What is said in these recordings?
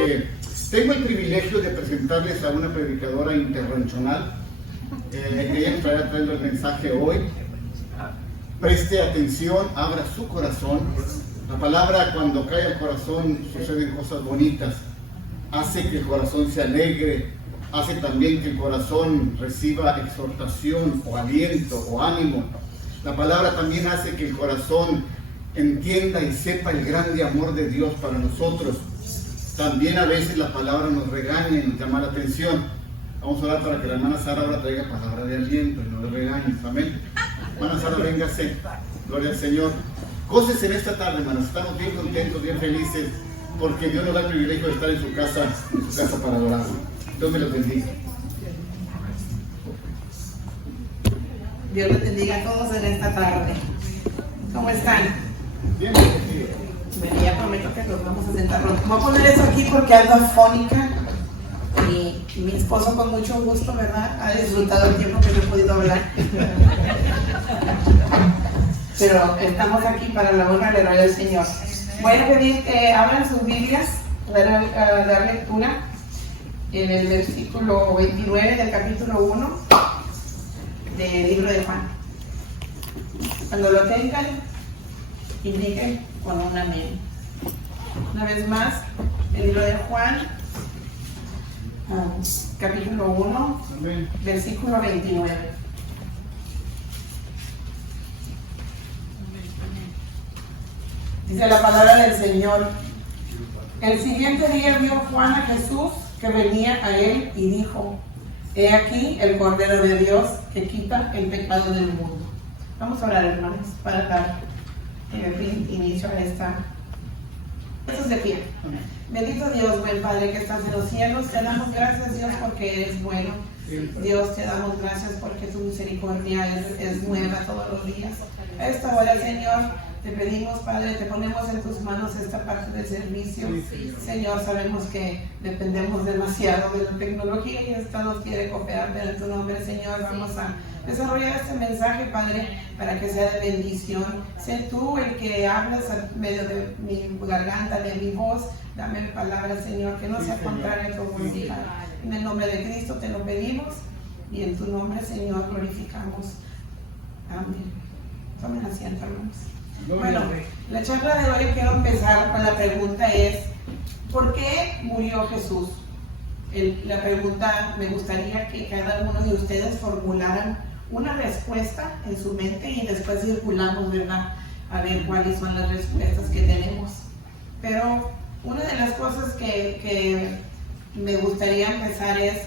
porque tengo el privilegio de presentarles a una predicadora interranchonal. Ella nos estará trayendo el mensaje hoy. Preste atención, abra su corazón. La palabra, cuando cae al corazón, suceden cosas bonitas. Hace que el corazón se alegre, hace también que el corazón reciba exhortación o aliento o ánimo. La palabra también hace que el corazón entienda y sepa el grande amor de Dios para nosotros. También a veces la palabra nos regaña y nos llama la atención. Vamos a orar para que la hermana Sara ahora traiga palabra de aliento y no le regañes. Amén. Hermana Sara, véngase. Gloria al Señor. Goces en esta tarde, hermanos. Estamos bien contentos, bien felices, porque Dios nos da el privilegio de estar en su casa para adorarlo. Dios me los bendiga. Dios les bendiga a todos en esta tarde. ¿Cómo están? Bien, bendecido. Bueno, ya prometo que los vamos a sentar. Voy a poner eso aquí porque ando afónica y mi esposo con mucho gusto, ¿verdad? Ha disfrutado el tiempo que no he podido hablar. Pero estamos aquí para la honra de gloria del Señor. Voy a pedir que abran sus Biblias, a dar lectura en el versículo 29 del capítulo 1 del libro de Juan. Cuando lo tengan, indiquen con un amén. Una vez más, el libro de Juan, capítulo 1, Amén. versículo 29. Dice la palabra del Señor: el siguiente día vio Juan a Jesús que venía a él y dijo: he aquí el Cordero de Dios que quita el pecado del mundo. Vamos a orar, hermanos, para dar inicio a esta. Eso es de pie. Bendito Dios, buen Padre que estás en los cielos, te damos gracias, Dios, porque eres bueno. Dios, te damos gracias porque tu misericordia es nueva todos los días. A esta hora, Señor, te pedimos, Padre, te ponemos en tus manos esta parte del servicio. Señor, sabemos que dependemos demasiado de la tecnología y esta nos quiere cooperar, pero en tu nombre, Señor, vamos a desarrollar este mensaje, Padre, para que sea de bendición. Sé tú el que hablas en medio de mi garganta, de mi voz. Dame palabra, Señor, que no sea contraria a tu voluntad. En el nombre de Cristo te lo pedimos y en tu nombre, Señor, glorificamos. Amén. Tomen asiento, hermanos. Bueno, la charla de hoy quiero empezar con la pregunta es: ¿por qué murió Jesús? La pregunta, me gustaría que cada uno de ustedes formularan una respuesta en su mente y después circulamos, ¿verdad? A ver cuáles son las respuestas que tenemos. Pero una de las cosas que me gustaría empezar es: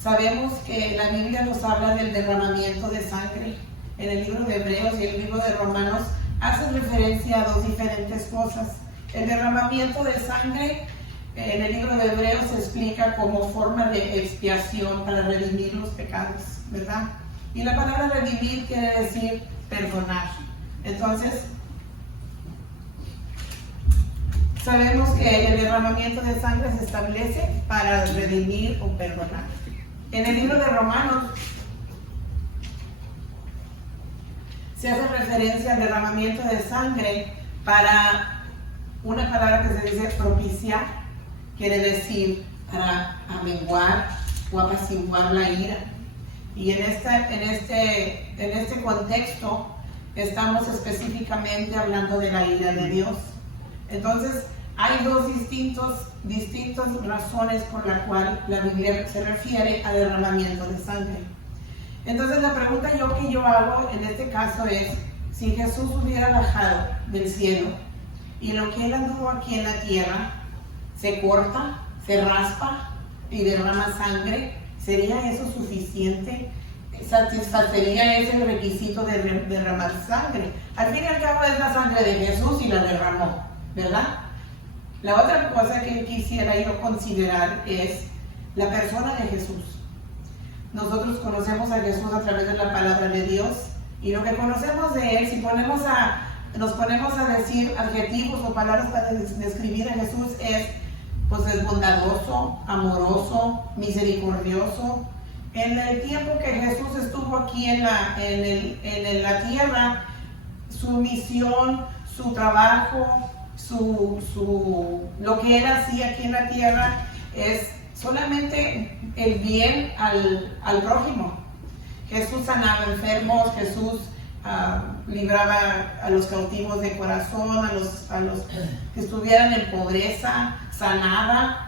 sabemos que la Biblia nos habla del derramamiento de sangre. En el libro de Hebreos y el libro de Romanos hace referencia a dos diferentes cosas. El derramamiento de sangre en el libro de Hebreos se explica como forma de expiación para redimir los pecados, ¿verdad? Y la palabra redimir quiere decir perdonar. Entonces, sabemos que el derramamiento de sangre se establece para redimir o perdonar. En el libro de Romanos se hace referencia al derramamiento de sangre para una palabra que se dice propiciar, quiere decir para amenguar o apaciguar la ira. Y en este contexto estamos específicamente hablando de la ira de Dios. Entonces, hay dos distintas razones por la cual la Biblia se refiere a derramamiento de sangre. Entonces, la pregunta que yo hago en este caso es: si Jesús hubiera bajado del cielo y lo que él anduvo aquí en la tierra se corta, se raspa y derrama sangre, ¿sería eso suficiente? ¿Satisfacería ese requisito de derramar sangre? Al fin y al cabo es la sangre de Jesús y la derramó, ¿verdad? La otra cosa que quisiera yo considerar es la persona de Jesús. Nosotros conocemos a Jesús a través de la palabra de Dios, y lo que conocemos de él, si nos ponemos a decir adjetivos o palabras para describir a Jesús, es bondadoso, amoroso, misericordioso. En el tiempo que Jesús estuvo aquí en la tierra, su misión, su trabajo, lo que él hacía aquí en la tierra es solamente el bien al prójimo. Jesús sanaba enfermos, Jesús libraba a los cautivos de corazón, a los que estuvieran en pobreza, sanaba.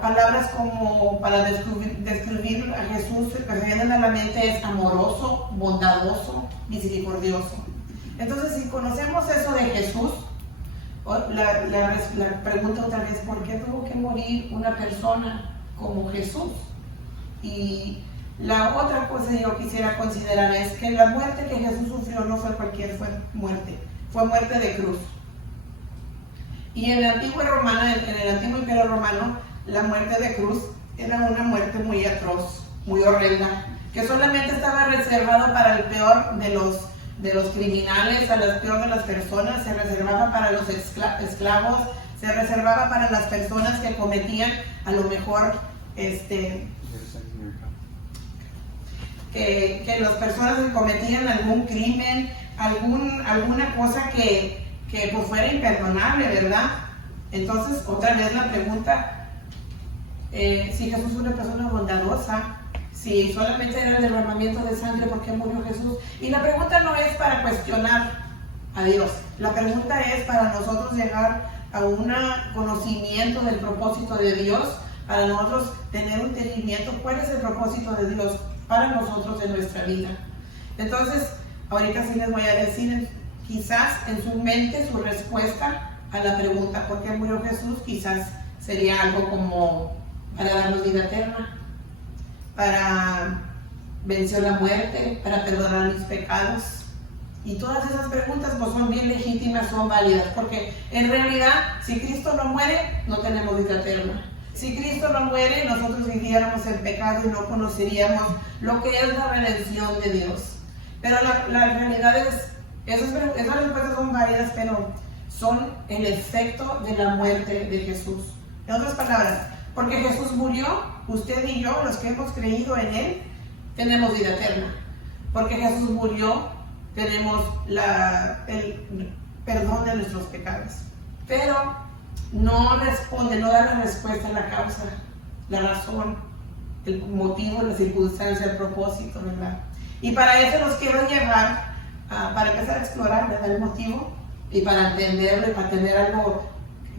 Palabras como para describir a Jesús que me vienen a la mente es amoroso, bondadoso, misericordioso. Entonces, si conocemos eso de Jesús, la pregunta otra vez, ¿por qué tuvo que morir una persona como Jesús? Y la otra cosa que yo quisiera considerar es que la muerte que Jesús sufrió no fue cualquier muerte, fue muerte de cruz. Y en el antiguo imperio romano, la muerte de cruz era una muerte muy atroz, muy horrenda, que solamente estaba reservado para el peor de los criminales, a las peor de las personas, se reservaba para los esclavos, se reservaba para las personas que cometían a lo mejor que las personas que cometían algún crimen, alguna cosa que pues fuera imperdonable, ¿verdad? Entonces, otra vez la pregunta, si Jesús fue una persona bondadosa, si solamente era el derramamiento de sangre, ¿por qué murió Jesús? Y la pregunta no es para cuestionar a Dios, la pregunta es para nosotros llegar a un conocimiento del propósito de Dios, para nosotros tener un entendimiento cuál es el propósito de Dios para nosotros en nuestra vida. Entonces, ahorita sí les voy a decir, quizás en su mente su respuesta a la pregunta ¿por qué murió Jesús? Quizás sería algo como para darnos vida eterna, para vencer la muerte, para perdonar mis pecados. Y todas esas preguntas pues son bien legítimas, son válidas, porque en realidad si Cristo no muere, no tenemos vida eterna. Si Cristo no muere, nosotros viviéramos en pecado y no conoceríamos lo que es la redención de Dios. Pero la realidad es, esas respuestas son válidas, pero son el efecto de la muerte de Jesús. En otras palabras, porque Jesús murió, usted y yo, los que hemos creído en Él, tenemos vida eterna. Porque Jesús murió, tenemos el perdón de nuestros pecados. Pero no responde, no da la respuesta a la causa, la razón, el motivo, la circunstancia, el propósito, ¿verdad? Y para eso los quiero llevar, para empezar a explorar, ¿verdad?, el motivo, y para entenderlo y para tener algo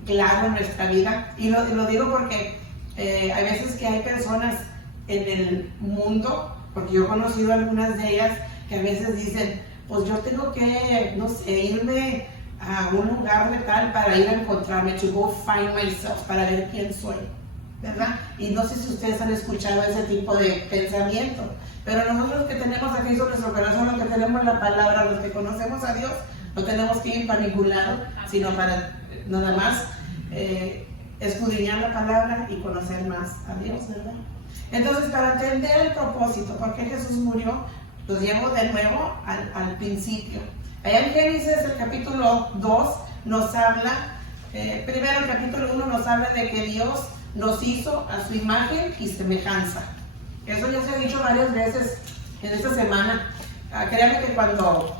claro en nuestra vida. Y lo digo porque hay veces que hay personas en el mundo, porque yo he conocido algunas de ellas, que a veces dicen, pues yo tengo que, no sé, irme a un lugar de tal para ir a encontrarme, to go find myself, para ver quién soy, ¿verdad? Y no sé si ustedes han escuchado ese tipo de pensamiento, pero nosotros que tenemos a Cristo en nuestro corazón, los que tenemos la palabra, los que conocemos a Dios, no tenemos que ir para ningún lado, sino para nada más escudriñar la palabra y conocer más a Dios, ¿verdad? Entonces, para entender el propósito, por qué Jesús murió, los llevo de nuevo al principio. Allá en Génesis, el capítulo 2, nos habla, primero el capítulo 1 nos habla de que Dios nos hizo a su imagen y semejanza. Eso ya se ha dicho varias veces en esta semana. Créanme que cuando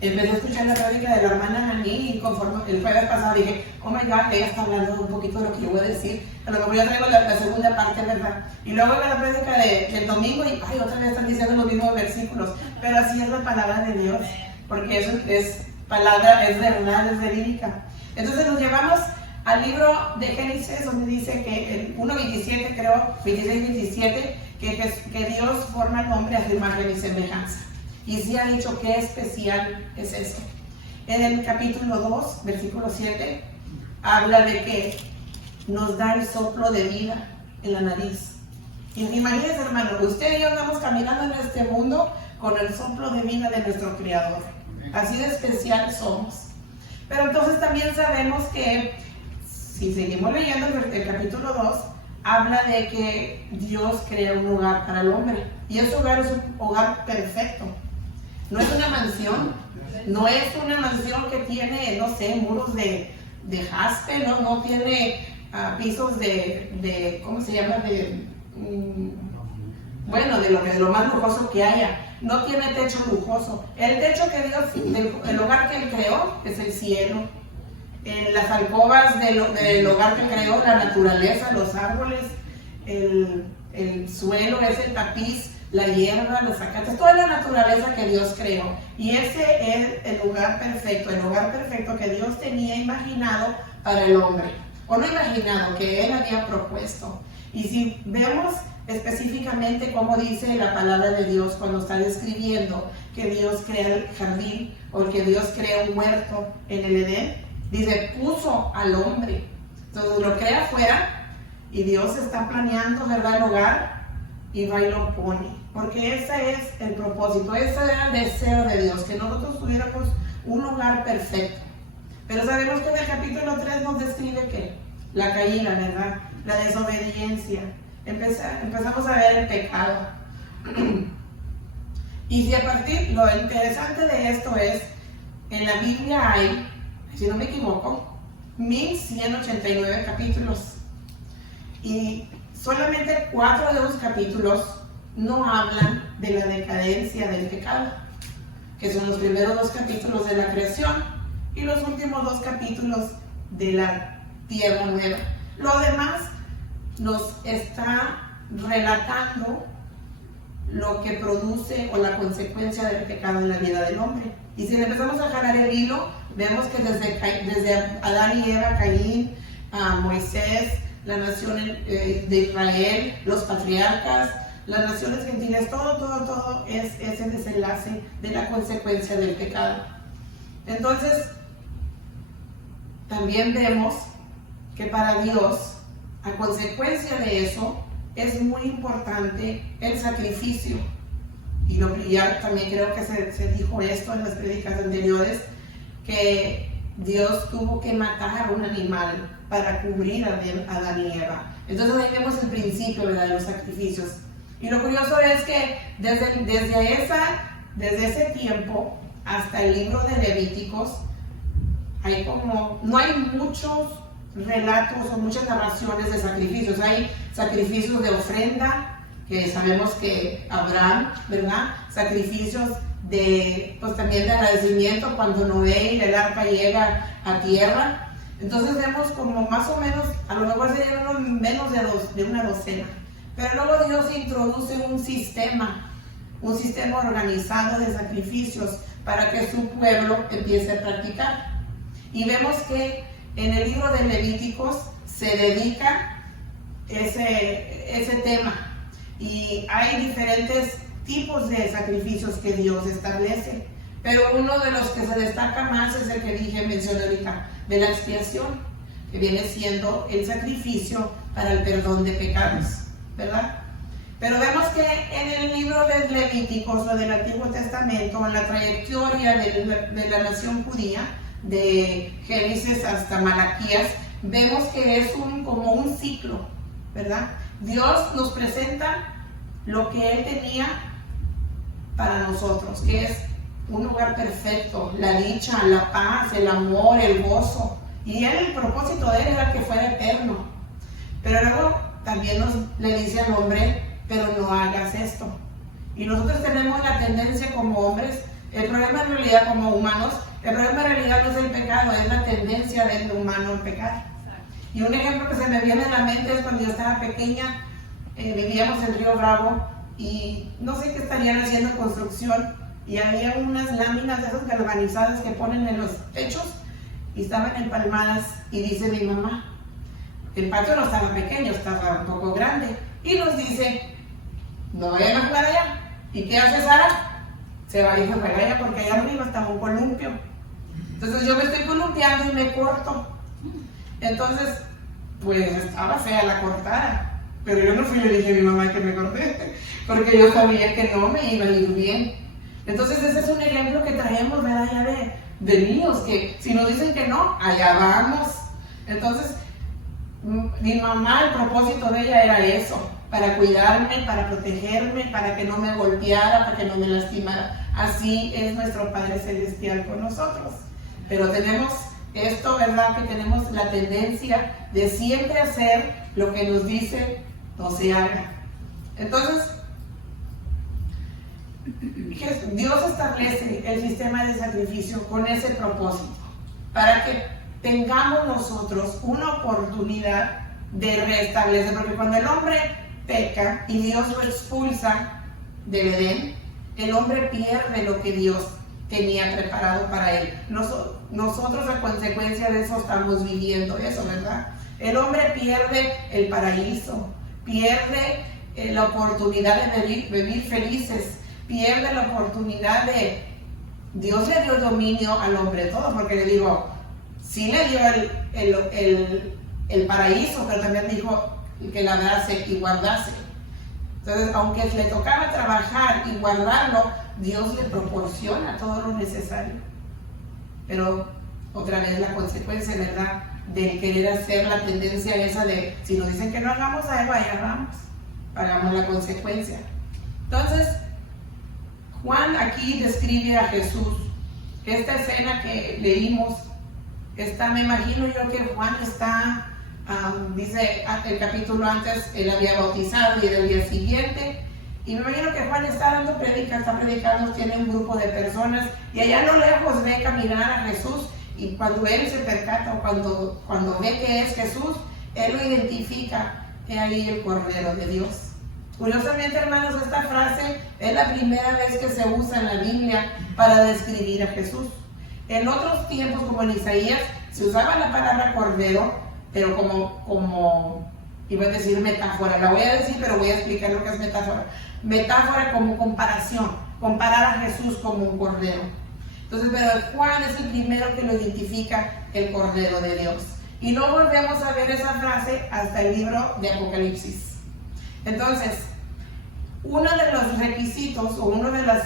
empecé a escuchar la práctica de la hermana Ani, y conforme el jueves pasado dije, oh my God, ella está hablando un poquito de lo que yo voy a decir, a lo mejor yo traigo la segunda parte, ¿verdad? Y luego en la práctica del domingo, y ay, otra vez están diciendo los mismos versículos, pero así es la palabra de Dios, porque eso es palabra, es verdad, es verídica. Entonces nos llevamos al libro de Génesis, donde dice que el 1.27, creo, 26-27, que Dios forma al hombre a su imagen y semejanza. Y sí ha dicho qué especial es eso. En el capítulo 2, versículo 7, habla de que nos da el soplo de vida en la nariz. Y imagínense, hermano, usted y yo andamos caminando en este mundo con el soplo de vida de nuestro Creador. Así de especial somos. Pero entonces también sabemos que, si seguimos leyendo el capítulo 2, habla de que Dios crea un hogar para el hombre. Y ese hogar es un hogar perfecto. No es una mansión, no es una mansión que tiene, no sé, muros de jaspe, no tiene pisos de ¿cómo se llama? bueno, de lo más lujoso que haya. No tiene techo lujoso. El techo que Dios, el hogar que Él creó, es el cielo. En las alcobas del hogar que creó, la naturaleza, los árboles, el suelo, es el tapiz, la hierba, los zacates, toda la naturaleza que Dios creó. Y ese es el lugar perfecto que Dios tenía imaginado para el hombre. O no imaginado, que Él había propuesto. Y si vemos específicamente cómo dice la palabra de Dios cuando está describiendo que Dios crea el jardín o que Dios crea un huerto en el Edén, dice, puso al hombre. Entonces lo crea afuera y Dios está planeando, ¿verdad?, el hogar, y va y lo pone. Porque ese es el propósito, ese era el deseo de Dios, que nosotros tuviéramos un hogar perfecto. Pero sabemos que en el capítulo 3 nos describe que la caída, ¿verdad?, la desobediencia. Empezamos a ver el pecado. Y si a partir, lo interesante de esto es, en la Biblia hay, si no me equivoco, 1189 capítulos. Y solamente 4 de los capítulos no hablan de la decadencia del pecado, que son los primeros 2 capítulos de la creación y los últimos 2 capítulos de la tierra nueva. Lo demás nos está relatando lo que produce o la consecuencia del pecado en la vida del hombre. Y si empezamos a jalar el hilo, vemos que desde Adán y Eva, Caín, Moisés, la nación de Israel, los patriarcas, las naciones gentiles, todo es ese desenlace de la consecuencia del pecado. Entonces, también vemos que para Dios, a consecuencia de eso, es muy importante el sacrificio. Y ya también creo que se dijo esto en las prédicas anteriores, que Dios tuvo que matar a un animal para cubrir a Adán y Eva. Entonces ahí vemos el principio, ¿verdad?, de los sacrificios. Y lo curioso es que desde ese tiempo hasta el libro de Levíticos, no hay muchos relatos o muchas narraciones de sacrificios. Hay sacrificios de ofrenda, que sabemos que Abraham, ¿verdad?, sacrificios también de agradecimiento cuando Noé y el arca llega a tierra. Entonces vemos como más o menos, a lo mejor serían menos de una docena. Pero luego Dios introduce un sistema organizado de sacrificios para que su pueblo empiece a practicar. Y vemos que en el libro de Levíticos se dedica ese tema. Y hay diferentes tipos de sacrificios que Dios establece. Pero uno de los que se destaca más es el que mencioné ahorita, de la expiación, que viene siendo el sacrificio para el perdón de pecados, ¿verdad? Pero vemos que en el libro de Levíticos o del Antiguo Testamento, en la trayectoria de la nación judía, de Génesis hasta Malaquías, vemos que es como un ciclo, ¿verdad? Dios nos presenta lo que Él tenía para nosotros, que es un lugar perfecto, la dicha, la paz, el amor, el gozo. Y el propósito de Él era que fuera eterno. Pero luego también le dice al hombre, pero no hagas esto. Y nosotros tenemos la tendencia como hombres, el problema en realidad como humanos, el problema en realidad no es el pecado, es la tendencia del humano al pecar. Y un ejemplo que se me viene a la mente es cuando yo estaba pequeña, vivíamos en Río Bravo y no sé qué estarían haciendo construcción y había unas láminas de esas galvanizadas que ponen en los techos y estaban empalmadas y dice mi mamá, el patio no estaba pequeño, estaba un poco grande, y nos dice, no vayan a jugar allá. ¿Y qué hace Sara? Se va a ir a jugar allá porque allá arriba estaba un columpio. Entonces yo me estoy columpiando y me corto. Entonces, pues estaba fea la cortada, pero yo no fui y le dije a mi mamá que me corté, porque yo sabía que no me iba a ir bien. Entonces ese es un ejemplo que traemos, ¿verdad?, ya de niños, que si nos dicen que no, allá vamos. Entonces, mi mamá, el propósito de ella era eso, para cuidarme, para protegerme, para que no me golpeara, para que no me lastimara. Así es nuestro Padre Celestial con nosotros. Pero tenemos esto, ¿verdad?, que tenemos la tendencia de siempre hacer lo que nos dice no se haga. Entonces, Dios establece el sistema de sacrificio con ese propósito, para que tengamos nosotros una oportunidad de restablecer, porque cuando el hombre peca y Dios lo expulsa del Edén, el hombre pierde lo que Dios tenía preparado para él. Nosotros a consecuencia de eso estamos viviendo eso, ¿verdad? El hombre pierde el paraíso, pierde la oportunidad de vivir felices, pierde la oportunidad de... Dios le dio dominio al hombre todo, porque le digo, sí le dio el paraíso, pero también dijo que labrase y guardase. Entonces, aunque le tocaba trabajar y guardarlo, Dios le proporciona todo lo necesario. Pero otra vez la consecuencia, ¿verdad?, de querer hacer la tendencia esa de, si nos dicen que no hagamos algo, ahí hagamos la consecuencia. Entonces, Juan aquí describe a Jesús. Esta escena que leímos, me imagino yo que Juan está, dice el capítulo antes, él había bautizado y el día siguiente, y me imagino que Juan está predicando, tiene un grupo de personas, y allá a lo lejos ve caminar a Jesús, y cuando él se percata, o cuando ve que es Jesús, él lo identifica, que ahí el Cordero de Dios. Curiosamente, hermanos, esta frase es la primera vez que se usa en la Biblia para describir a Jesús. En otros tiempos, como en Isaías, se usaba la palabra cordero, pero como iba a decir metáfora. La voy a decir, pero voy a explicar lo que es metáfora. Metáfora como comparación, comparar a Jesús como un cordero. Entonces, pero Juan es el primero que lo identifica, el Cordero de Dios. Y no volvemos a ver esa frase hasta el libro de Apocalipsis. Entonces, uno de los requisitos, o uno de las...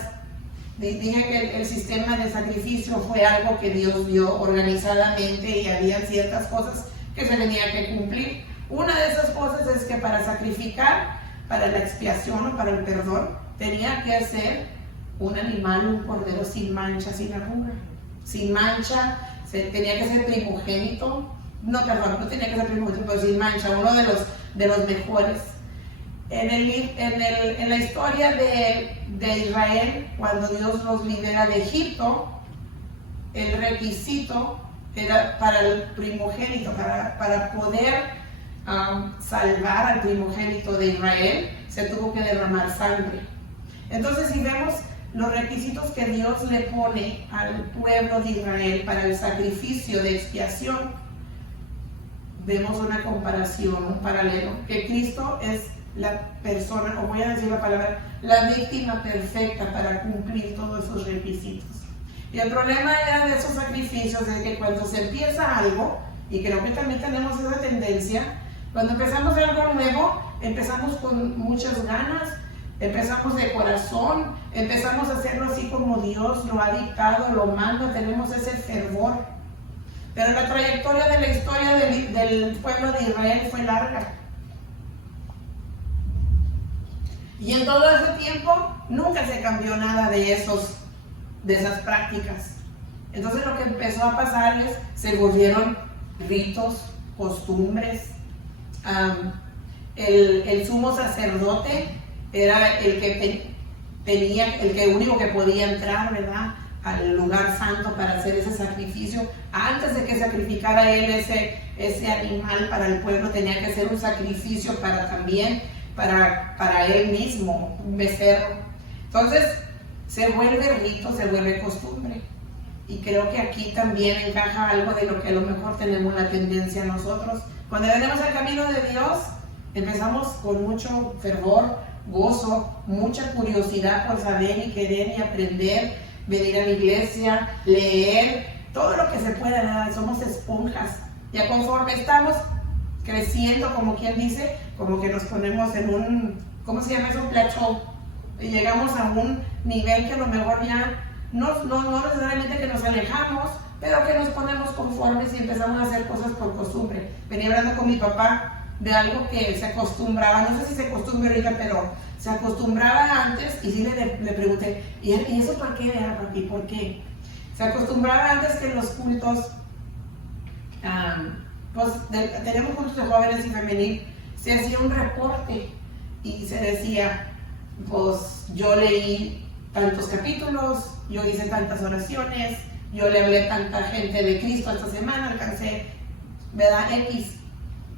Dije que el sistema de sacrificio fue algo que Dios dio organizadamente y había ciertas cosas que se tenía que cumplir. Una de esas cosas es que para sacrificar, para la expiación o para el perdón, tenía que ser un animal, un cordero sin mancha, sin arruga. Sin mancha, tenía que ser primogénito. No tenía que ser primogénito, pero sin mancha, uno de los mejores. En la historia de Israel, cuando Dios los libera de Egipto, el requisito era para el primogénito, para poder salvar al primogénito de Israel, se tuvo que derramar sangre. Entonces, si vemos los requisitos que Dios le pone al pueblo de Israel para el sacrificio de expiación, vemos una comparación, un paralelo, que Cristo es la persona, o voy a decir la palabra, la víctima perfecta para cumplir todos esos requisitos. Y el problema era de esos sacrificios es que cuando se empieza algo, y creo que también tenemos esa tendencia, cuando empezamos algo nuevo, empezamos con muchas ganas, empezamos de corazón, empezamos a hacerlo así como Dios lo ha dictado, lo manda, tenemos ese fervor. Pero la trayectoria de la historia del pueblo de Israel fue larga. Y en todo ese tiempo nunca se cambió nada de esas prácticas. Entonces lo que empezó a pasarles, se volvieron ritos, costumbres. El sumo sacerdote era el que único que podía entrar, ¿verdad?, al lugar santo para hacer ese sacrificio. Antes de que sacrificara él ese animal para el pueblo, tenía que hacer un sacrificio para él mismo, un becerro. Entonces se vuelve rito, se vuelve costumbre. Y creo que aquí también encaja algo de lo que a lo mejor tenemos la tendencia nosotros. Cuando venimos al camino de Dios, empezamos con mucho fervor, gozo, mucha curiosidad por saber y querer y aprender, venir a la iglesia, leer, todo lo que se pueda, ¿verdad? Somos esponjas. Ya conforme estamos creciendo, como quien dice, como que nos ponemos en un, ¿cómo se llama eso? Un plateau. Y llegamos a un nivel que a lo mejor ya no necesariamente que nos alejamos, pero que nos ponemos conformes y empezamos a hacer cosas por costumbre. Venía hablando con mi papá de algo que se acostumbraba, no sé si se acostumbra ahorita, pero se acostumbraba antes, y sí le pregunté, ¿y eso por qué era, papi? ¿Por qué? Se acostumbraba antes que en los cultos, tenemos cultos de jóvenes y femenil, se hacía un reporte y se decía, pues yo leí tantos capítulos, yo hice tantas oraciones, yo le hablé a tanta gente de Cristo esta semana, alcancé, ¿verdad? X.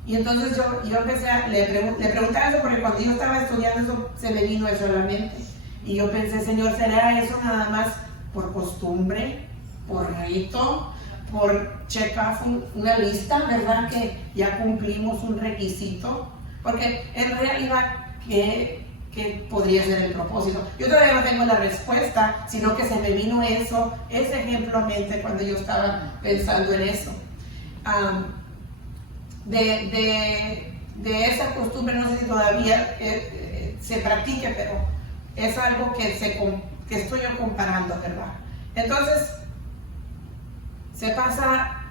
Y entonces yo empecé le preguntaba eso porque cuando yo estaba estudiando eso, se me vino eso a la mente. Y yo pensé, Señor, ¿será eso nada más por costumbre, por rito, por check off una lista, ¿verdad? Que ya cumplimos un requisito. Porque en realidad, ¿qué podría ser el propósito? Yo todavía no tengo la respuesta, sino que se me vino eso, ese ejemplo a mente cuando yo estaba pensando en eso. De esa costumbre, no sé si todavía se practique, pero es algo que estoy yo comparando, ¿verdad? Entonces, se pasa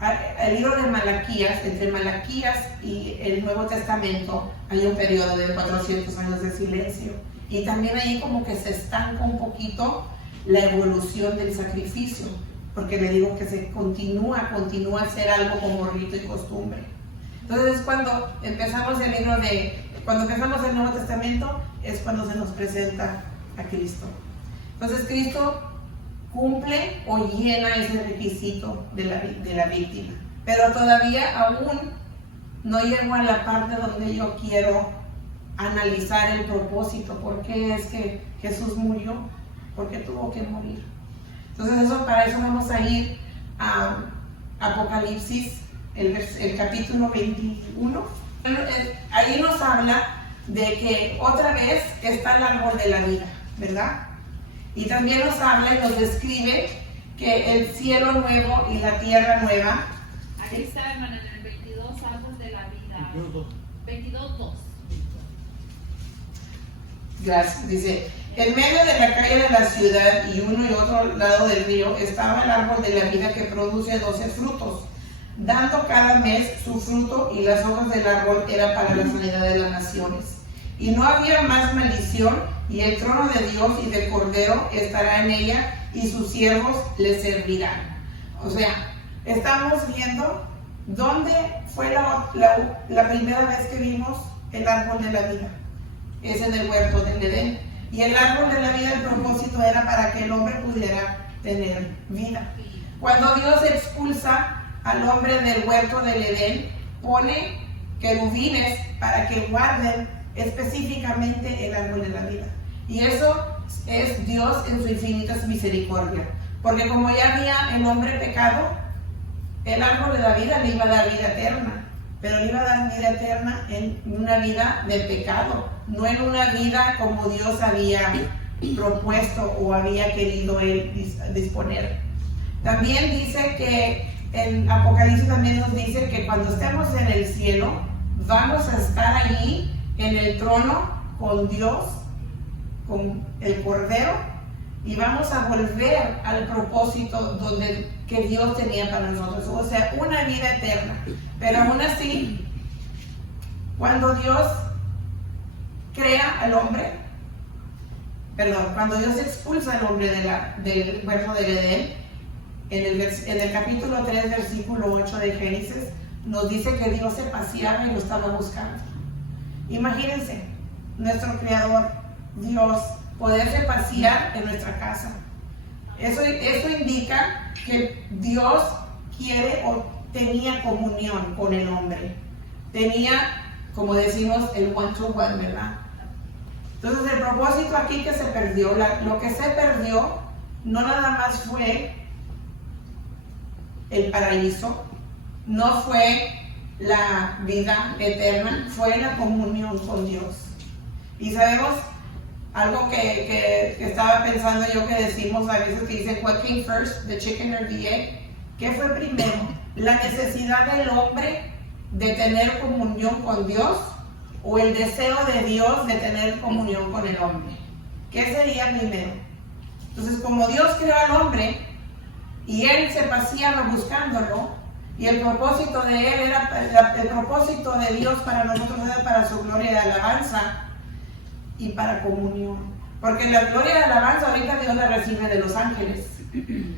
al libro de Malaquías. Entre Malaquías y el Nuevo Testamento hay un periodo de 400 años de silencio, y también ahí como que se estanca un poquito la evolución del sacrificio, porque le digo que se continúa a ser algo como rito y costumbre. Entonces cuando empezamos cuando empezamos el Nuevo Testamento es cuando se nos presenta a Cristo. Entonces Cristo cumple o llena ese requisito de la víctima, pero todavía aún no llego a la parte donde yo quiero analizar el propósito. ¿Por qué es que Jesús murió? ¿Por qué tuvo que morir? Entonces para eso vamos a ir a Apocalipsis, el capítulo 21. Ahí nos habla de que otra vez está el árbol de la vida, ¿verdad? Y también nos habla y nos describe que el cielo nuevo y la tierra nueva. Aquí está, hermana, en el 22 árboles de la vida. 22:2. Gracias. Dice, en medio de la calle de la ciudad y uno y otro lado del río estaba el árbol de la vida que produce 12 frutos, dando cada mes su fruto, y las hojas del árbol eran para la sanidad de las naciones. Y no había más maldición, y el trono de Dios y de Cordero estará en ella, y sus siervos le servirán. O sea, estamos viendo dónde fue la primera vez que vimos el árbol de la vida. Es en el huerto del Edén. Y el árbol de la vida, el propósito era para que el hombre pudiera tener vida. Cuando Dios expulsa al hombre del huerto del Edén, pone querubines para que guarden específicamente el árbol de la vida. Y eso es Dios en su infinita misericordia, porque como ya había el hombre pecado, el árbol de la vida le iba a dar vida eterna, pero le iba a dar vida eterna en una vida de pecado, no en una vida como Dios había propuesto o había querido él disponer. También dice que en Apocalipsis también nos dice que cuando estemos en el cielo vamos a estar allí en el trono con Dios, con el Cordero, y vamos a volver al propósito que Dios tenía para nosotros, o sea, una vida eterna. Pero aún así, cuando Dios crea al hombre, cuando Dios expulsa al hombre del huerto del Edén, en el capítulo 3, versículo 8 de Génesis, nos dice que Dios se paseaba y lo estaba buscando. Imagínense, nuestro Creador, Dios, poderse pasear en nuestra casa. Eso indica que Dios quiere o tenía comunión con el hombre. Tenía, como decimos, el one-to-one, ¿verdad? Entonces el propósito aquí que se perdió, lo que se perdió, no nada más fue el paraíso, no fue la vida eterna, fue la comunión con Dios. Y sabemos algo que estaba pensando yo, que decimos a veces, que dice, what came first, the chicken or the egg? ¿Qué fue primero? ¿La necesidad del hombre de tener comunión con Dios, o el deseo de Dios de tener comunión con el hombre? ¿Qué sería primero? Entonces, como Dios creó al hombre y él se paseaba buscándolo, y el propósito de él era, el propósito de Dios para nosotros era para su gloria y alabanza y para comunión. Porque la gloria y la alabanza ahorita Dios la recibe de los ángeles,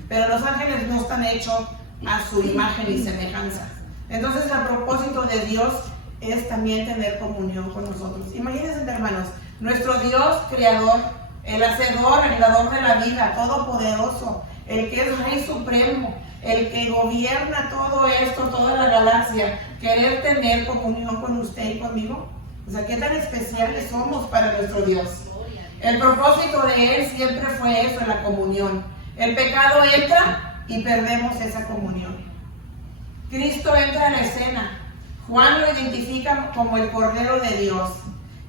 pero los ángeles no están hechos a su imagen y semejanza. Entonces el propósito de Dios es también tener comunión con nosotros. Imagínense, hermanos, nuestro Dios creador el hacedor, el dador de la vida, todopoderoso, el que es Rey Supremo, el que gobierna todo esto, toda la galaxia, querer tener comunión con usted y conmigo. O sea, qué tan especiales somos para nuestro Dios. El propósito de Él siempre fue eso, la comunión. El pecado entra y perdemos esa comunión. Cristo entra a la escena. Juan lo identifica como el Cordero de Dios.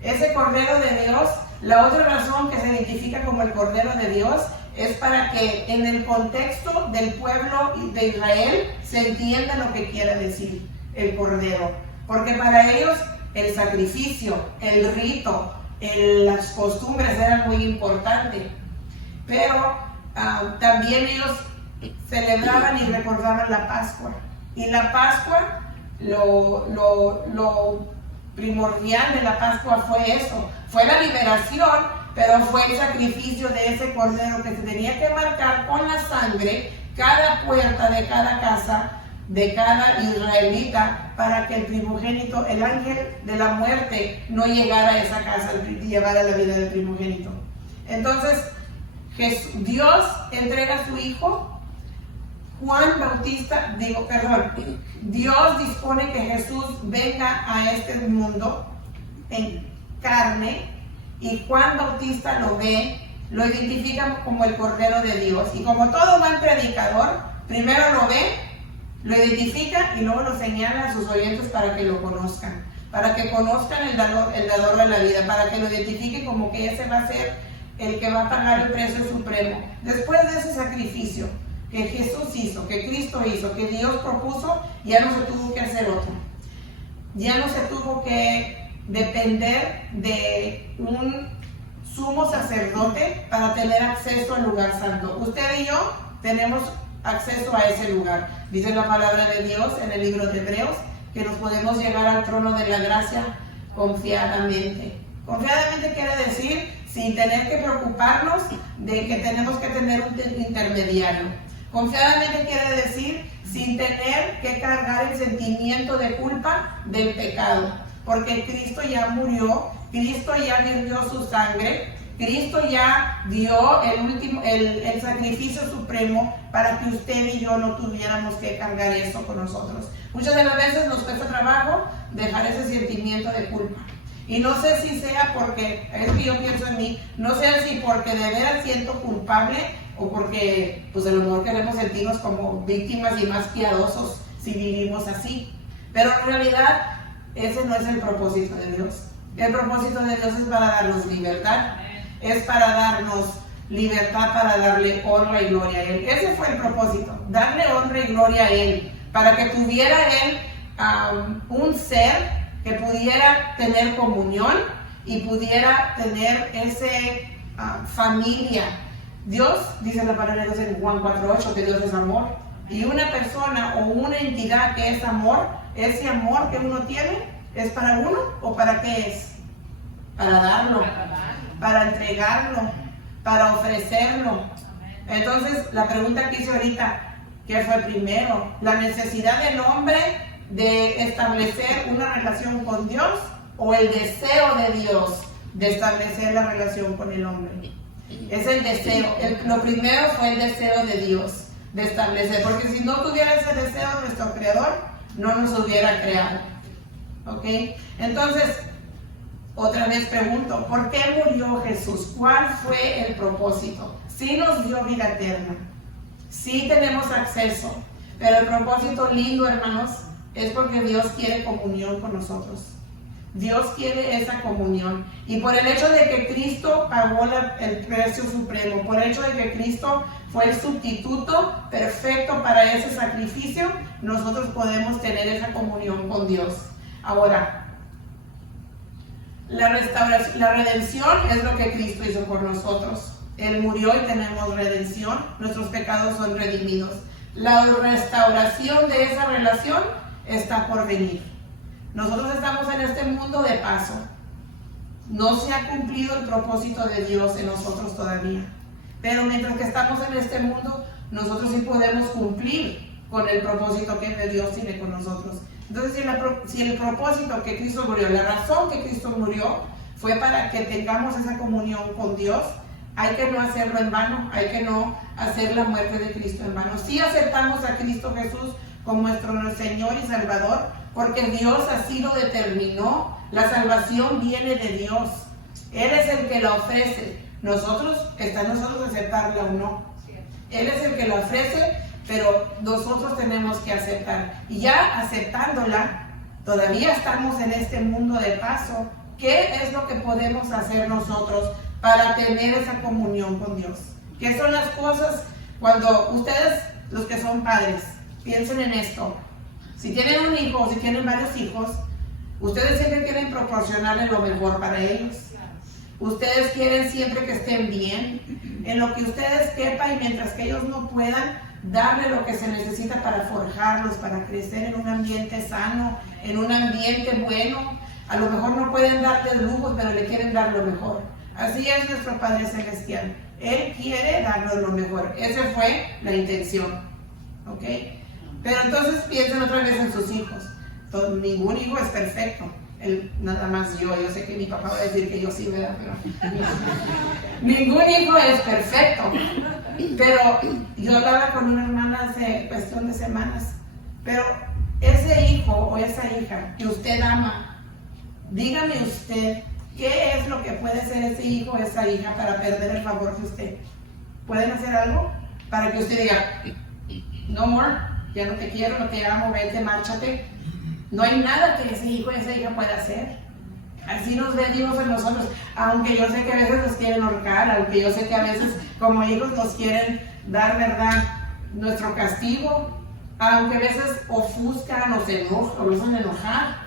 Ese Cordero de Dios, la otra razón que se identifica como el Cordero de Dios es para que en el contexto del pueblo de Israel se entienda lo que quiere decir el Cordero. Porque para ellos el sacrificio, el rito, las costumbres eran muy importantes. Pero también ellos celebraban y recordaban la Pascua. Y la Pascua, lo primordial de la Pascua fue eso. Fue la liberación, pero fue el sacrificio de ese cordero que se tenía que marcar con la sangre cada puerta de cada casa, de cada israelita, para que el primogénito, el ángel de la muerte, no llegara a esa casa y llevara la vida del primogénito. Entonces, Dios entrega a su Hijo. Dios dispone que Jesús venga a este mundo en carne, y Juan Bautista lo ve, lo identifica como el Cordero de Dios. Y como todo buen predicador, primero lo ve, lo identifica y luego lo señala a sus oyentes para que lo conozcan, para que conozcan el dador de la vida, para que lo identifiquen como que ese va a ser el que va a pagar el precio supremo. Después de ese sacrificio que Jesús hizo, que Cristo hizo, que Dios propuso, ya no se tuvo que hacer otro. Ya no se tuvo que depender de un sumo sacerdote para tener acceso al lugar santo. Usted y yo tenemos acceso a ese lugar. Dice la palabra de Dios en el libro de Hebreos que nos podemos llegar al trono de la gracia confiadamente. Confiadamente quiere decir sin tener que preocuparnos de que tenemos que tener un intermediario. Confiadamente quiere decir sin tener que cargar el sentimiento de culpa del pecado, porque Cristo ya murió, Cristo ya vertió su sangre, Cristo ya dio el sacrificio supremo para que usted y yo no tuviéramos que cargar eso con nosotros. Muchas de las veces nos cuesta trabajo dejar ese sentimiento de culpa. Y no sé si sea porque, es que yo pienso en mí, no sé si porque de veras siento culpable o porque pues a lo mejor queremos sentirnos como víctimas y más piadosos si vivimos así. Pero en realidad ese no es el propósito de Dios. El propósito de Dios es para darnos libertad, es para darnos libertad, para darle honra y gloria a Él. Ese fue el propósito, darle honra y gloria a Él, para que tuviera Él un ser que pudiera tener comunión y pudiera tener familia. Dios, dice la palabra de Dios en Juan 4:8, que Dios es amor. Y una persona o una entidad que es amor, ese amor que uno tiene, ¿es para uno o para qué es? Para darlo, para entregarlo, para ofrecerlo. Entonces, la pregunta que hice ahorita, ¿qué fue primero? ¿La necesidad del hombre de establecer una relación con Dios o el deseo de Dios de establecer la relación con el hombre? Es el deseo. Lo primero fue el deseo de Dios de establecer, porque si no tuviera ese deseo nuestro Creador, no nos hubiera creado. ¿Ok? Entonces, otra vez pregunto, ¿por qué murió Jesús? ¿Cuál fue el propósito? Sí nos dio vida eterna, sí tenemos acceso, pero el propósito lindo, hermanos, es porque Dios quiere comunión con nosotros. Dios quiere esa comunión. Y por el hecho de que Cristo pagó el precio supremo, por el hecho de que Cristo fue el sustituto perfecto para ese sacrificio, nosotros podemos tener esa comunión con Dios. Ahora, la redención es lo que Cristo hizo por nosotros. Él murió y tenemos redención. Nuestros pecados son redimidos. La restauración de esa relación está por venir. Nosotros estamos en este mundo de paso. No se ha cumplido el propósito de Dios en nosotros todavía. Pero mientras que estamos en este mundo, nosotros sí podemos cumplir con el propósito que Dios tiene con nosotros. Entonces, si el propósito que Cristo murió, la razón que Cristo murió, fue para que tengamos esa comunión con Dios, hay que no hacerlo en vano, hay que no hacer la muerte de Cristo en vano. Sí aceptamos a Cristo Jesús como nuestro Señor y Salvador, porque Dios así lo determinó. La salvación viene de Dios. Él es el que la ofrece. Está en nosotros aceptarla o no. Él es el que la ofrece, pero nosotros tenemos que aceptar. Y ya aceptándola, todavía estamos en este mundo de paso. ¿Qué es lo que podemos hacer nosotros para tener esa comunión con Dios? ¿Qué son las cosas cuando ustedes, los que son padres, piensen en esto? Si tienen un hijo o si tienen varios hijos, ustedes siempre quieren proporcionarle lo mejor para ellos. Ustedes quieren siempre que estén bien, en lo que ustedes quepan, y mientras que ellos no puedan, darle lo que se necesita para forjarlos, para crecer en un ambiente sano, en un ambiente bueno. A lo mejor no pueden darle lujos, pero le quieren dar lo mejor. Así es nuestro Padre Celestial. Él quiere darnos lo mejor. Esa fue la intención. ¿Ok? Pero entonces piensen otra vez en sus hijos. Ningún hijo es perfecto. Nada más yo sé que mi papá va a decir que yo sí, ¿verdad? Pero ningún hijo es perfecto. Pero yo hablaba con una hermana hace cuestión de semanas. Pero ese hijo o esa hija que usted ama, dígame usted, ¿qué es lo que puede hacer ese hijo o esa hija para perder el favor de usted? ¿Pueden hacer algo para que usted diga, no more, ya no te quiero, no te amo, vete, márchate? No hay nada que ese hijo o esa hija pueda hacer. Así nos ve Dios en nosotros, aunque yo sé que a veces nos quieren ahorcar, aunque yo sé que a veces como hijos nos quieren dar, ¿verdad?, nuestro castigo, aunque a veces ofuscan, nos enojan, o nos hacen enojar.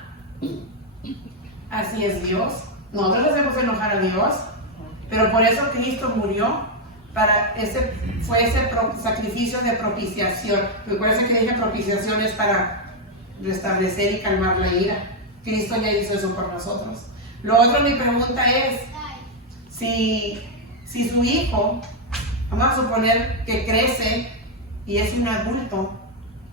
Así es Dios. Nosotros hacemos enojar a Dios, pero por eso Cristo murió. Fue ese sacrificio de propiciación. Recuerden que dije propiciación es para restablecer y calmar la ira. Cristo ya hizo eso por nosotros. Lo otro, mi pregunta es, si su hijo, vamos a suponer que crece y es un adulto,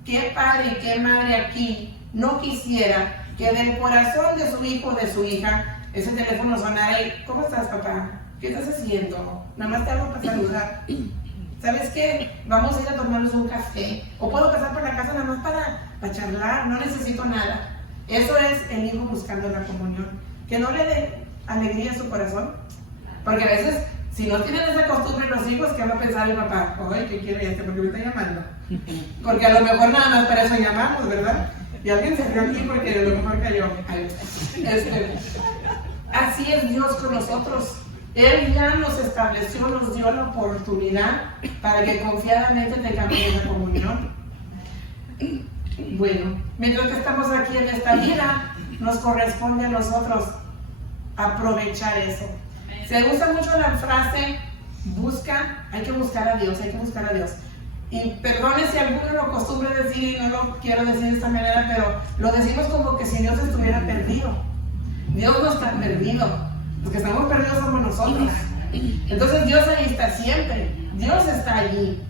¿qué padre y qué madre aquí no quisiera que del corazón de su hijo o de su hija ese teléfono sonara y, ¿cómo estás, papá? ¿Qué estás haciendo? Nada más te hago para saludar. ¿Sabes qué? Vamos a ir a tomarnos un café. O puedo pasar por la casa nada más para charlar, no necesito nada. Eso es el hijo buscando la comunión. Que no le dé alegría a su corazón. Porque a veces, si no tienen esa costumbre los hijos, ¿qué va a pensar el papá? Oye, ¿qué quiere este? ¿Por qué me está llamando? Porque a lo mejor nada más para eso llamamos, ¿verdad? Y alguien se rió aquí porque a lo mejor cayó. Así es Dios con nosotros. Él ya nos estableció, nos dio la oportunidad para que confiadamente tengamos esa comunión. Bueno, mientras que estamos aquí en esta vida, nos corresponde a nosotros aprovechar eso. Se usa mucho la frase, hay que buscar a Dios, hay que buscar a Dios. Y perdone si alguno lo acostumbra a decir, y no lo quiero decir de esta manera, pero lo decimos como que si Dios estuviera perdido. Dios no está perdido, los que estamos perdidos somos nosotros. Entonces Dios ahí está siempre, Dios está allí.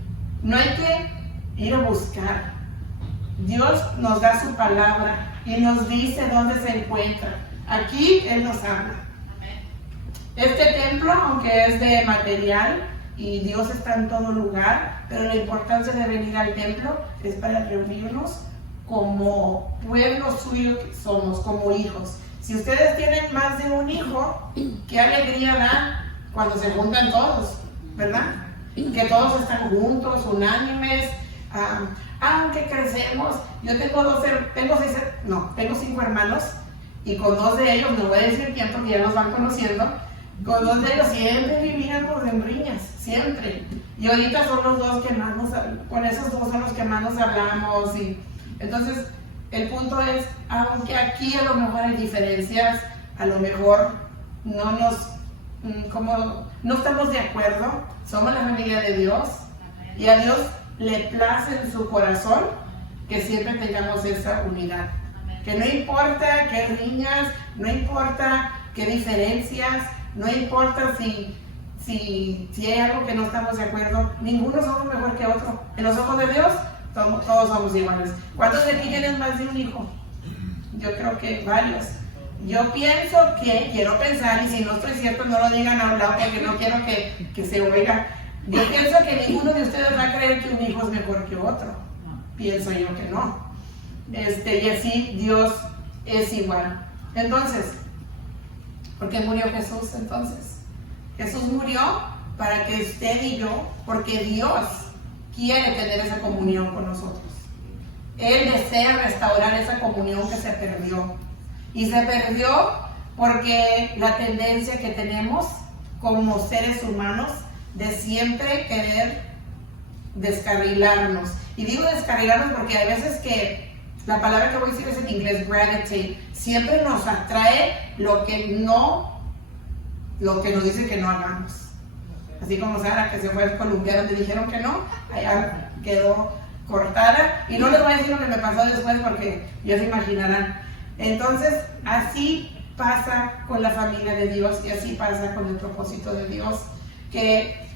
No hay que ir a buscar. Dios nos da su palabra y nos dice dónde se encuentra. Aquí Él nos habla. Este templo, aunque es de material y Dios está en todo lugar, pero la importancia de venir al templo es para reunirnos como pueblo suyo que somos, como hijos. Si ustedes tienen más de un hijo, qué alegría da cuando se juntan todos, ¿verdad? Que todos están juntos, unánimes. Aunque crecemos, yo tengo 5 hermanos, y con 2 de ellos, no voy a decir quién porque ya nos van conociendo, con 2 de ellos siempre vivíamos en riñas, siempre. Y ahorita son los 2 que más con esos 2 son los que más nos hablamos. Y entonces, el punto es, aunque aquí a lo mejor hay diferencias, a lo mejor no estamos de acuerdo, somos la familia de Dios, y a Dios le place en su corazón que siempre tengamos esa unidad. Que no importa qué riñas, no importa qué diferencias, no importa si hay algo que no estamos de acuerdo, ninguno somos mejor que otro. En los ojos de Dios, todos somos iguales. ¿Cuántos de aquí tienen más de un hijo? Yo creo que varios. yo pienso que, quiero pensar, y si no estoy cierto, no lo digan a un lado porque no quiero que se oiga. Yo pienso que ninguno de ustedes va a creer que un hijo es mejor que otro. Pienso yo que no. Y así Dios es igual. Entonces, ¿por qué murió Jesús entonces? Jesús murió para que usted y yo, porque Dios quiere tener esa comunión con nosotros. Él desea restaurar esa comunión que se perdió. Y se perdió porque la tendencia que tenemos como seres humanos de siempre querer descarrilarnos. Y digo descarrilarnos porque hay veces que la palabra que voy a decir es en inglés, gravitate. Siempre nos atrae lo que nos dice que no hagamos. Así como Sara, que se fue al Columbia donde dijeron que no, allá quedó cortada. Y no les voy a decir lo que me pasó después porque ya se imaginarán. Entonces, así pasa con la familia de Dios y así pasa con el propósito de Dios, que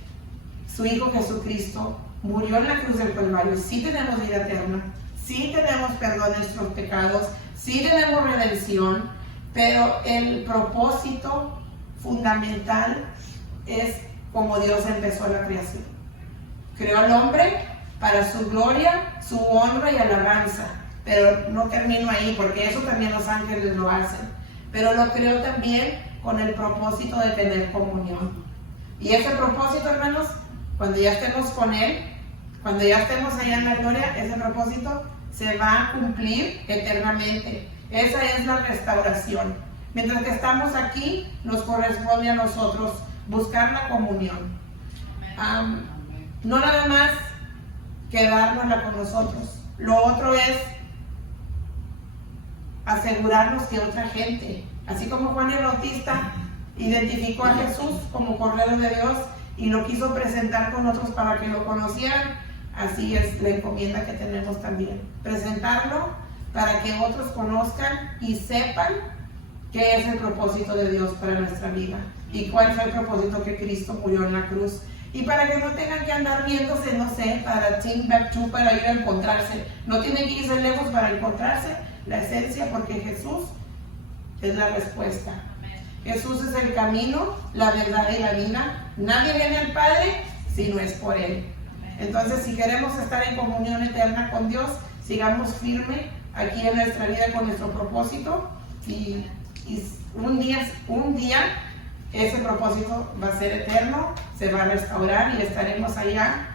su Hijo Jesucristo murió en la cruz del Calvario. Sí tenemos vida eterna, sí tenemos perdón de nuestros pecados, sí tenemos redención, pero el propósito fundamental es como Dios empezó la creación. Creó al hombre para su gloria, su honra y alabanza. Pero no termino ahí, porque eso también los ángeles lo hacen. Pero lo creó también con el propósito de tener comunión. Y ese propósito, hermanos, cuando ya estemos con Él, cuando ya estemos allá en la gloria, ese propósito se va a cumplir eternamente. Esa es la restauración. Mientras que estamos aquí, nos corresponde a nosotros buscar la comunión. No nada más quedárnosla con nosotros. Lo otro es asegurarnos que otra gente, así como Juan el Bautista identificó a Jesús como Cordero de Dios y lo quiso presentar con otros para que lo conocieran, así es la encomienda que tenemos también, presentarlo para que otros conozcan y sepan qué es el propósito de Dios para nuestra vida y cuál fue el propósito que Cristo murió en la cruz. Y para que no tengan que andar viéndose, no sé, para Timbuktu, para ir a encontrarse, no tienen que irse lejos para encontrarse la esencia, porque Jesús es la respuesta. Jesús es el camino, la verdad y la vida. Nadie viene al Padre si no es por Él. Entonces, si queremos estar en comunión eterna con Dios, sigamos firmes aquí en nuestra vida con nuestro propósito y un día ese propósito va a ser eterno, se va a restaurar y estaremos allá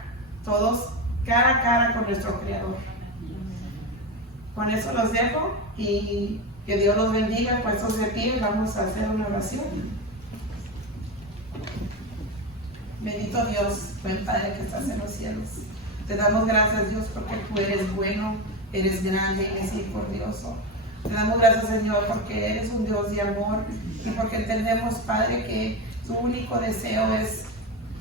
todos cara a cara con nuestro Creador. Con eso los dejo y que Dios los bendiga. Puestos de pie, vamos a hacer una oración. Bendito Dios, buen Padre que estás en los cielos. Te damos gracias, Dios, porque tú eres bueno, eres grande y misericordioso. Te damos gracias, Señor, porque eres un Dios de amor y porque entendemos, Padre, que tu único deseo es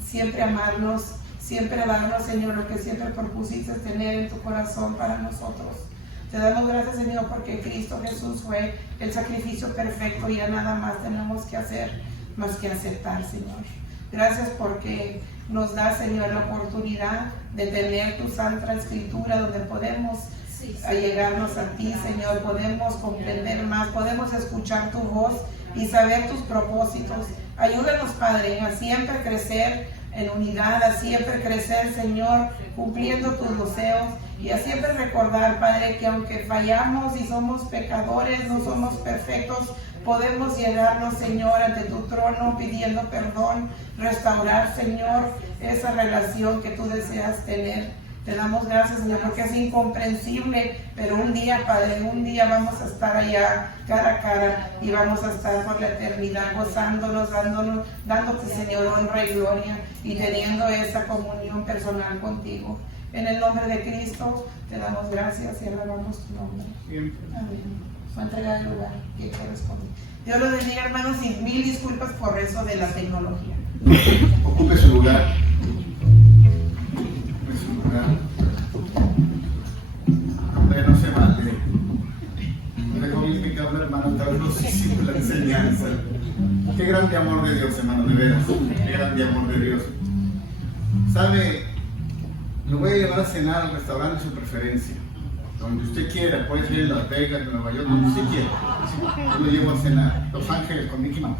siempre amarnos, siempre darnos, Señor, lo que siempre propusiste tener en tu corazón para nosotros. Te damos gracias, Señor, porque Cristo Jesús fue el sacrificio perfecto y ya nada más tenemos que hacer más que aceptar, Señor. Gracias porque nos da, Señor, la oportunidad de tener tu Santa Escritura donde podemos allegarnos a ti, Señor, podemos comprender más, podemos escuchar tu voz y saber tus propósitos. Ayúdanos, Padre, a siempre crecer en unidad, a siempre crecer, Señor, cumpliendo tus deseos y a siempre recordar, Padre, que aunque fallamos y somos pecadores, no somos perfectos, podemos llegarnos, Señor, ante tu trono pidiendo perdón, restaurar, Señor, esa relación que tú deseas tener. Te damos gracias, Señor, porque es incomprensible, pero un día, Padre, un día vamos a estar allá cara a cara y vamos a estar por la eternidad gozándonos, dándote, Señor, honra y gloria y teniendo esa comunión personal contigo. En el nombre de Cristo te damos gracias y alabamos tu nombre. Amén. Fue entregar el lugar que corresponde. Dios los bendiga, hermanos, y mil disculpas por eso de la tecnología. Ocupe su lugar. No se vale. No le conviene que hable, hermano, tablosísimo la enseñanza. Qué grande amor de Dios, hermano, de veras. Qué grande amor de Dios. ¿Sabe? Lo voy a llevar a cenar al restaurante de su preferencia. donde usted quiera, puede ser en Las Vegas, Nueva York, donde usted quiera. Yo lo llevo a cenar, Los Ángeles con Mickey Mouse.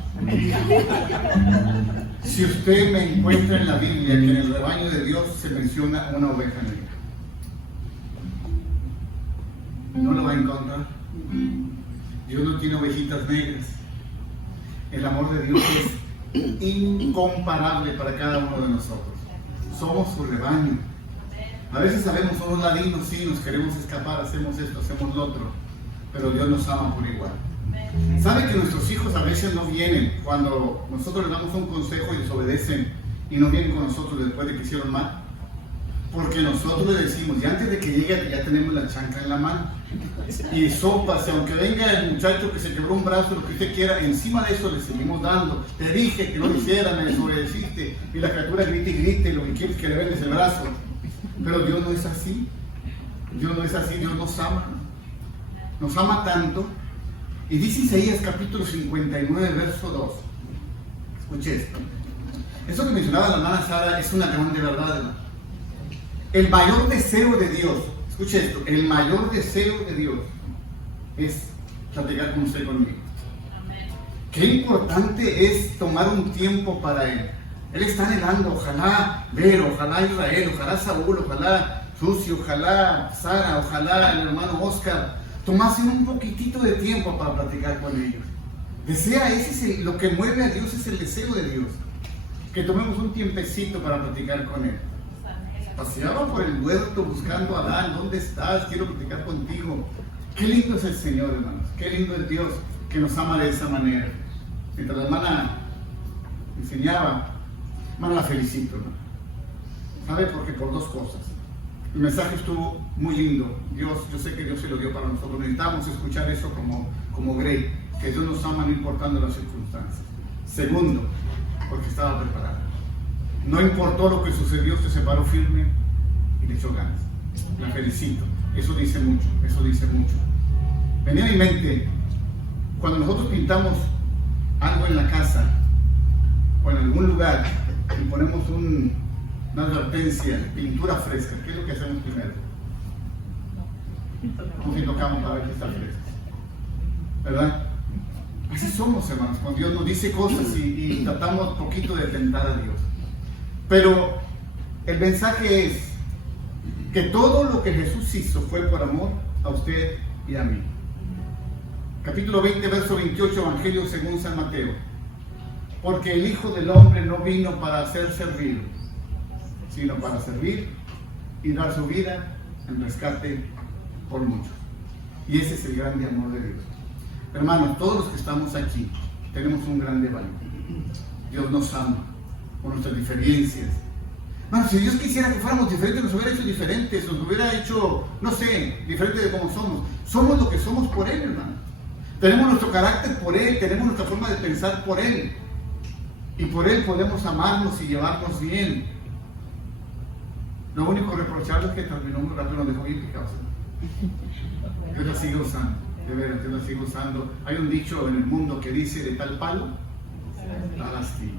Si usted me encuentra en la Biblia que en el rebaño de Dios se menciona una oveja negra, no lo va a encontrar. Dios no tiene ovejitas negras. El amor de Dios es incomparable para cada uno de nosotros. Somos su rebaño. A veces sabemos, somos ladinos, sí, nos queremos escapar, hacemos esto, hacemos lo otro, pero Dios nos ama por igual. ¿Sabe que nuestros hijos a veces no vienen cuando nosotros les damos un consejo y desobedecen y no vienen con nosotros después de que hicieron mal? Porque nosotros le decimos, y antes de que llegue ya tenemos la chancla en la mano. Y sopas, aunque venga el muchacho que se quebró un brazo, lo que usted quiera, encima de eso le seguimos dando. Te dije que no lo hiciera, me desobedeciste, y la criatura grite y grite, lo que quieres que le vendes el brazo. Pero Dios no es así. Dios no es así, Dios nos ama. Nos ama tanto. Y dice Isaías capítulo 59, verso 2. Escuche esto. Eso que mencionaba la hermana Sara es una grande verdad, hermano. El mayor deseo de Dios, escuche esto, el mayor deseo de Dios es platicar con usted y conmigo. Qué importante es tomar un tiempo para Él. Él está anhelando, ojalá ver, ojalá Israel, ojalá Saúl, ojalá Susi, ojalá Sara, ojalá el hermano Oscar, tomarse un poquitito de tiempo para platicar con ellos. Desea, ese es lo que mueve a Dios, es el deseo de Dios. Que tomemos un tiempecito para platicar con Él. Paseaba por el huerto buscando a Adán, ¿dónde estás? Quiero platicar contigo. Qué lindo es el Señor, hermanos. Qué lindo es Dios que nos ama de esa manera. Mientras la hermana enseñaba, hermano, la felicito, ¿no? ¿Sabe? Porque por dos cosas. El mensaje estuvo muy lindo. Yo sé que Dios se lo dio para nosotros. Necesitamos escuchar eso como Grey, que Dios nos ama no importando las circunstancias. Segundo, porque estaba preparado. No importó lo que sucedió, se separó firme y le echó ganas. La felicito. Eso dice mucho, eso dice mucho. Venía a mi mente, cuando nosotros pintamos algo en la casa o en algún lugar y ponemos una advertencia, pintura fresca, ¿qué es lo que hacemos primero? Nos tocamos para ver que está fresca, ¿verdad? Así somos, hermanos, cuando Dios nos dice cosas y tratamos un poquito de tentar a Dios. Pero el mensaje es que todo lo que Jesús hizo fue por amor a usted y a mí. Capítulo 20, verso 28, Evangelio según San Mateo. Porque el Hijo del Hombre no vino para ser servido, sino para servir y dar su vida en rescate por muchos. Y ese es el grande amor de Dios. Hermanos, todos los que estamos aquí tenemos un grande valor. Dios nos ama con nuestras diferencias. Bueno, si Dios quisiera que fuéramos diferentes, nos hubiera hecho diferentes, nos hubiera hecho, no sé, diferentes de como somos. Somos lo que somos por Él, hermano. Tenemos nuestro carácter por Él, tenemos nuestra forma de pensar por Él. Y por Él podemos amarnos y llevarnos bien. Lo único reprochable es que terminó muy rápido, nos dejó bien picados. Dios la sigue usando, de veras, Dios la sigue usando. Hay un dicho en el mundo que dice, de tal palo, tal astilla.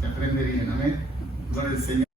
Se aprende bien, amén. Gloria al Señor.